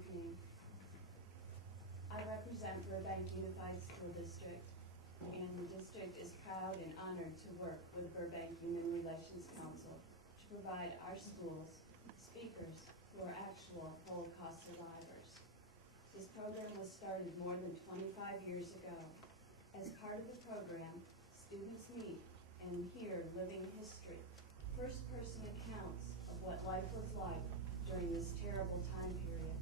evening. I represent Burbank Unified School District, and the district is proud and honored to work with Burbank Human Relations Council to provide our schools speakers who are actual Holocaust survivors. This program was started more than 25 years ago. As part of the program, students meet and hear living history, first-person accounts of what life was like during this terrible time period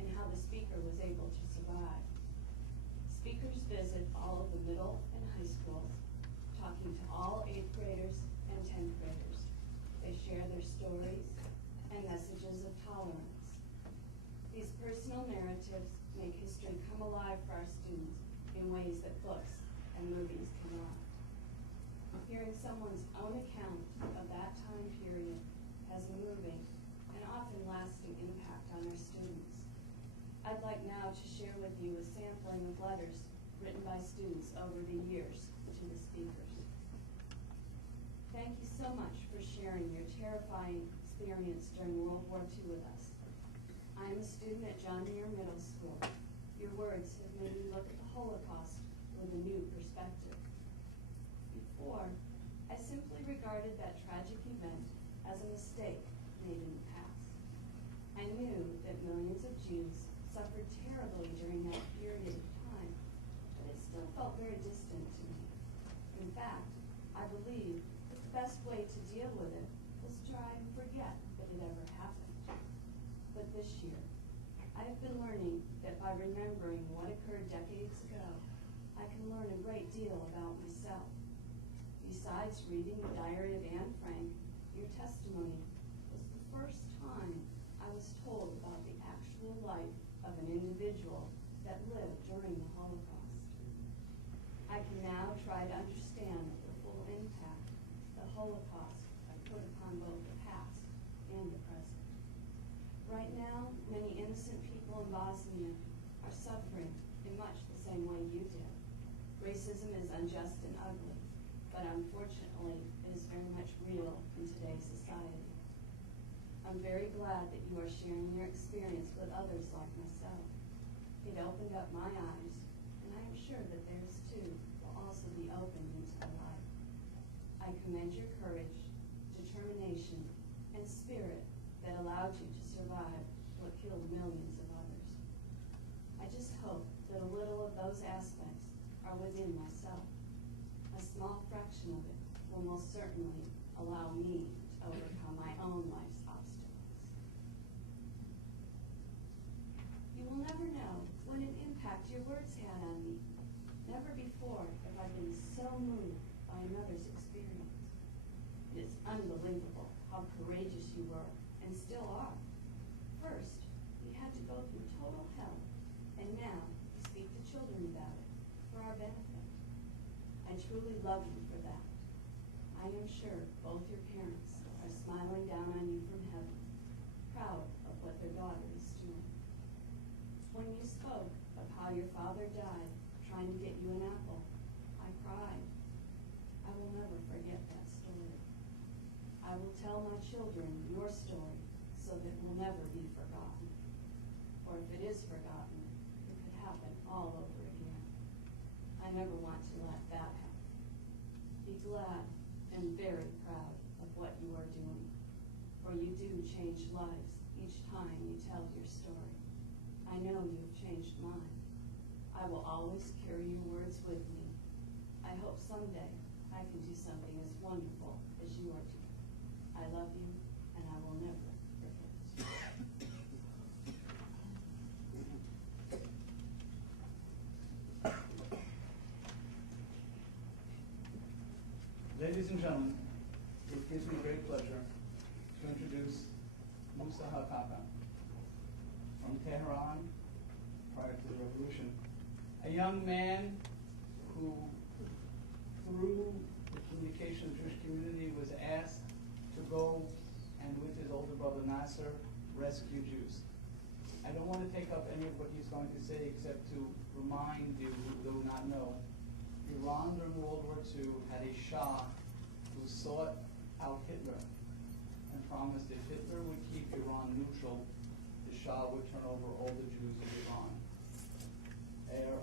and how the speaker was able to survive. Speakers visit all of the middle and high schools, talking to all 8th graders and 10th graders. They share their stories and messages of tolerance. These personal narratives make history come alive for our students in ways that books and movies cannot. Hearing someone's own account of that time period has a moving and often lasting impact on our students. I'd like now to share with you a sampling of letters written by students over the years to the speakers. Thank you so much for sharing your terrifying experience during World War II with us. I am a student at John Muir Middle School. Your words have made me look at the Holocaust with a new perspective. Before, I simply regarded that tragic event as a mistake made in the past. I knew that millions of Jews suffered terribly during that period of time, but it still felt very distant to me. In fact, I believed that the best way to deal with it was to try and forget that it ever happened. But this year, I have been learning that by remembering what occurred decades ago, I can learn a great deal about myself. Besides reading the diary of Anne Frank, your testimony was the first time I was told about the actual life of an individual that lived during the Holocaust. I can now try to understand the full impact the Holocaust had put upon both the past and the present. Right now, many innocent people in Bosnia are suffering in much the same way you did. Racism is unjust and ugly, but unfortunately, it is very much real in today's society. I'm very glad that you are sharing your experience with others like myself. It opened up my eyes, and I am sure that theirs too will also be opened into the light. I commend your courage, determination, and spirit that allowed you to survive what killed millions of others. I just hope that a little of those aspects are within myself. A small fraction of it will most certainly allow me to overcome my own life's obstacles. You will never know what an impact your words had on me. Never before have I been so moved by another's experience. It is unbelievable how courageous you were and still are. First, you had to go through total hell, and now you speak to children about it for our benefit. I truly love you for that. I am sure both your parents are smiling down on you from heaven, proud of what their daughter is doing. When you spoke of how your father died trying to get you an apple, I cried. I will never forget that story. I will tell my children your story so that it will never be forgotten. Or if it is forgotten, it could happen all over again. I never want to let that happen. Be glad and very proud of what you are doing, for you do change lives each time you tell your story. I know you have changed mine. I will always carry your words with me. I hope someday I can do something as wonderful as you are doing. I love you, and I will never forget you. Ladies and gentlemen, it gives me great pleasure to introduce Moussa Hakakha from Tehran prior to the revolution. A young man who, through the communication of the Jewish community, was asked to go and with his older brother Nasser, rescue Jews. I don't want to take up any of what he's going to say except to remind you who do not know. Iran during World War II had a Shah who sought out Hitler and promised if Hitler would keep Iran neutral, the Shah would turn over all the Jews of Iran.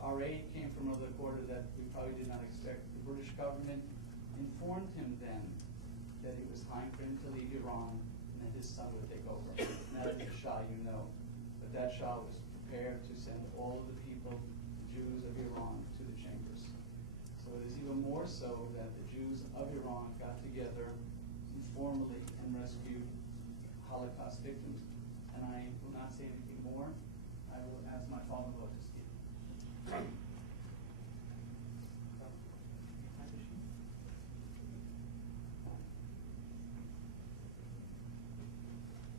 Our aid came from another quarter that we probably did not expect. The British government informed him then that it was time for him to leave Iran and that his son would take over. Now that the Shah you know, but that Shah was prepared to send all of the people, the Jews of Iran, to the chambers. So it is even more so that the Jews of Iran got together informally and rescued Holocaust victims. And I will not say anything more. I will ask my father-in-law to speak.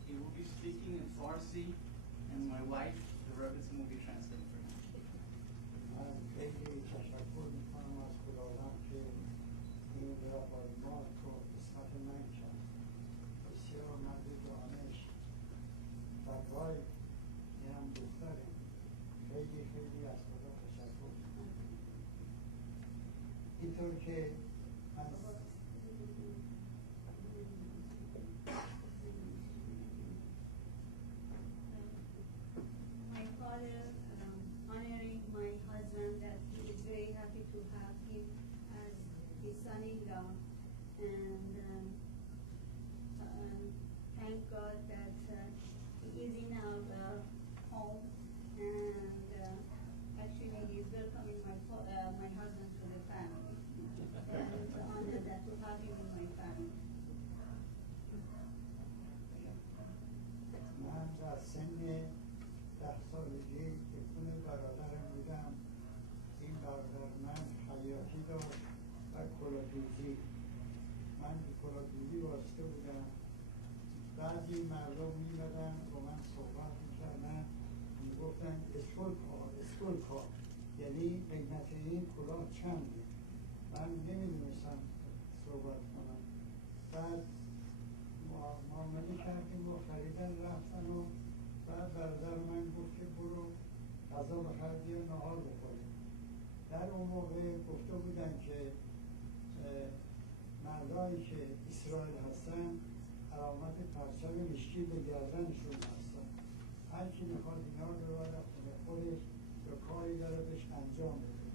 He will be speaking in Farsi, and my wife, the Rebbetzin, will be translating for him. من خیلی تشکر میکنم از خداوند که این را با ایمان تو قسمت من کرد. بسیار مرد دانش و وای اینم دختره. خیلی خیلی از خدا تشکر میکنم. اینطور که از My father honoring my husband that he is very happy to have him as his son-in-law, and thank God that he is in our home, and actually he is welcoming my husband to the family, and it's an honor that to have him in my family. من در سن 10 سالگی تلفن برادرم بودم. این برادر من حیاتی داشت و کلاهدوزی. من به کلاهدوزی واسطه بودم. بعضی مردم میمدن با من صحبت میکردن، میگفتن اسکول یعنی قیمت این کلاه چنده. من نمیدونستم صحبت کنم. بعد معامله کردیم و خریدن رفتن و بعد برادر من گفت که برو غذا بخر بیا نهار بخوریم. در اون موقع گفته بودن که مردایی که اسرائیل هستن علامت پرچم مشکی به گردنشون هستن. هر کی میخواد اینا رو ببره خونه خودش یا کاری داره بهش انجام بده.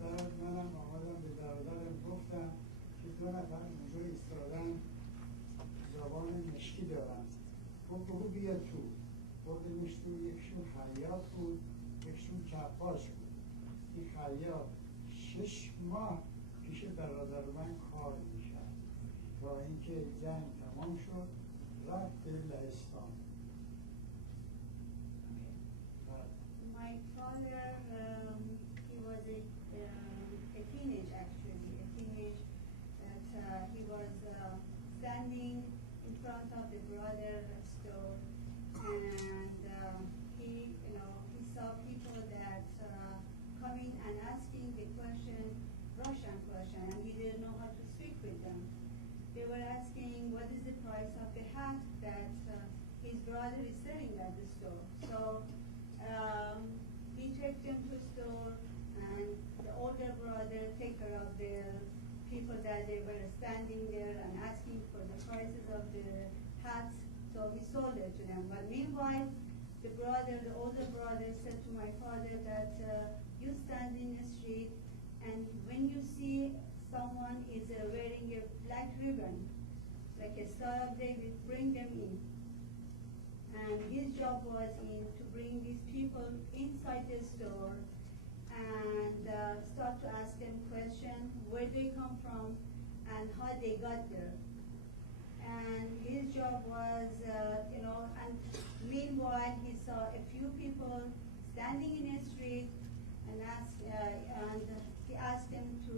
بعد منم آمدم به برادرم گفتم که 2 نفر اونجا ایستادن زبان مشکی دارن. گفت بگو بیا تو. بردمش تو. یکشون خیاط بود، یکشون کفاش بود. این خیاط 6 ماه پیش برادر من کار میکرد تا اینکه جنگ تمام شد رفت به لهستان. My father, he was a teenage actually, a teenage that he was standing in front of the brother store, and he saw people that coming and asking the question, Russian question, and he didn't know how to speak with them. They were asking what is the price of the hat that his brother is selling at the store. So he took them to the store, and the older brother take care of the people that they were standing there and asking for the prices of the hats. So he sold it to them. But meanwhile, the older brother said to my father that you stand in the street, and when you see someone is wearing a black ribbon, like a Star of David, bring them in. And his job was to bring these people inside the store and start to ask them questions, where they come from and how they got there. And his job was, and meanwhile he saw a few people standing in the street and he asked them to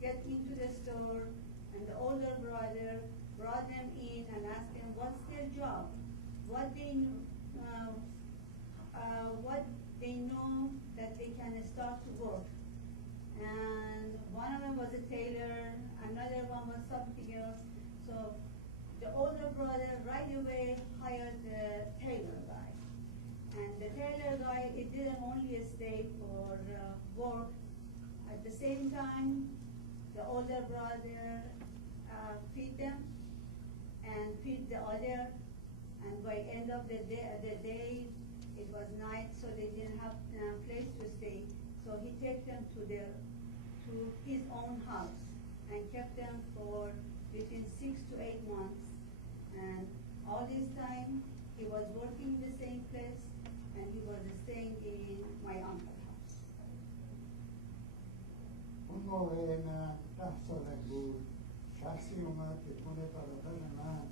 get into the store, and the older brother brought them in and asked them what's their job, what they know that they can start to work. And one of them was a tailor, another one was something else. So the older brother right away hired the tailor guy. And the tailor guy, he didn't only stay for work. At the same time, the older brother feed them and feed the other, And by end of the day, it was night, so they didn't have place to stay. So he took them to his own house and kept them for between 6 to 8 months. And all this time, he was working in the same place, and he was staying in my uncle's house. اون موقع من 10 سالم بود، شخصی اومد به خونه برادر من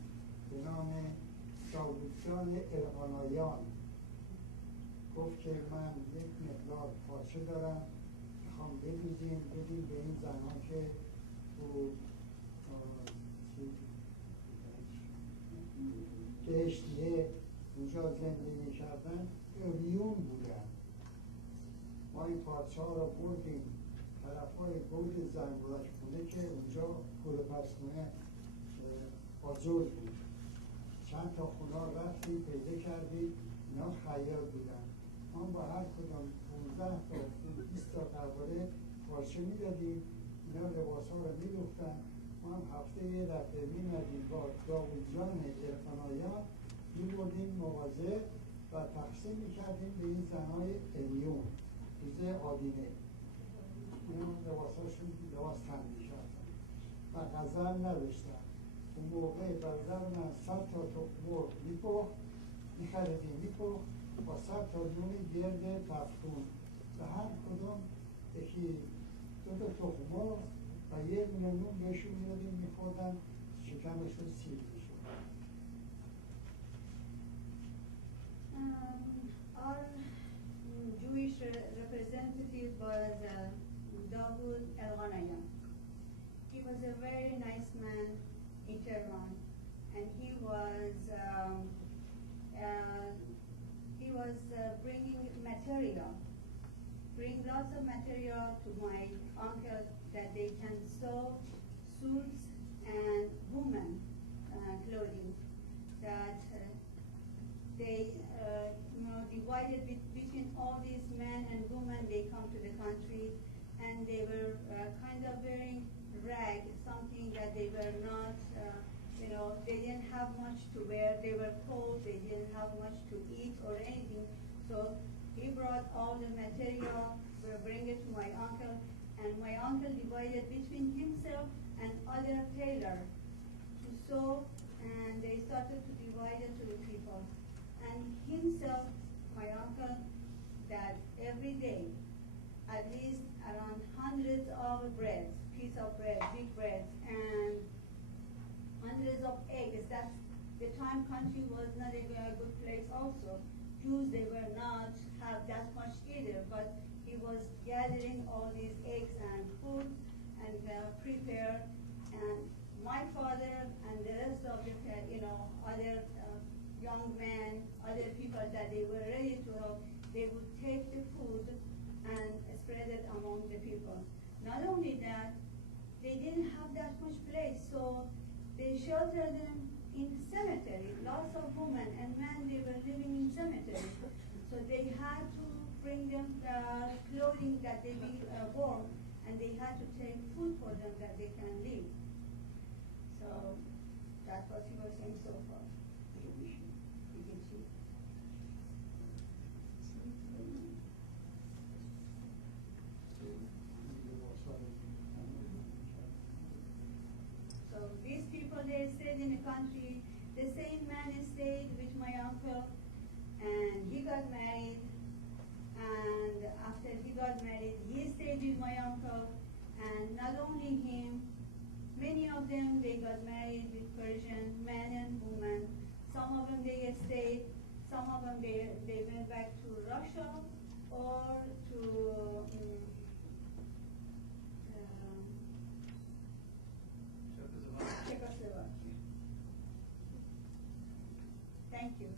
به نام داوود جان ارغانایان، گفت که من یک مقدار پارچه دارم میخوام بدیم به این زنها که تو دشتیه اونجا زندگی کردن اوریون بودن. ما این پارچه ها رو بردیم طرف های بود زنگولک خونه که اونجا پولپسخونه آجر بود. چند تا خونه رفتیم پیدا کردیم، اینا خیار بودن. ما با هر کدام 15 تا 20 تا قواره پارچه میدادیم، اینا لباس ها رو میدوختن. ما هم هفته یه دفعه میمدیم با داوود جان ارفانایان میبردیم مغازه و تقسیم میکردیم به این زنهای الیون روزه آدینه. اون لباساشون لباس تنبیه کردن و غزل نداشتن. اون موقع برادر من 100 تا تخم میپخت، میخریدیم میپخت با 100 تا نون گرد تفتون و هر کدام یکی 2 تا تخم و یه دونه نون بهشون میدادیم میخوردن، شکمشون سیر میشد. Our Jewish representative was Davud El-Ghanayan. He was a very nice man in Tehran, and he was bringing lots of material to my uncle that they can sew suits and women clothing that they divided between all these men and women. They come to the country and they were kind of wearing rag, something that they were not, they didn't have much to wear. They were cold, they didn't have much to eat or anything. So he brought all the material, bring it to my uncle, and my uncle divided between himself and other tailor to sew, and they started to divide it to the people. And himself, my uncle, that every day, at least around hundreds of breads, piece of bread, big breads, and hundreds of eggs. That's the time country was not a good place also. Jews, they were not have that much either, but he was gathering all these eggs and food and prepare. And my father and the rest of the, other young men, other people that they were ready to help, they would take the food and spread it among the people. Not only that, they didn't have that much place, so they sheltered them in cemetery. Lots of women and men, they were living in cemetery. So they had to bring them clothing that they be warm, and they had to take food for them that they can live. So that's what he was saying so far. So these people, they stayed in the country. The same man stayed with my uncle, and he got married. And after he got married, he stayed with my uncle. And not only him, many of them, they got married with Persian men and women. Some of them, they stayed. Some of them, they went back to Russia or to Czechoslovakia. Thank you.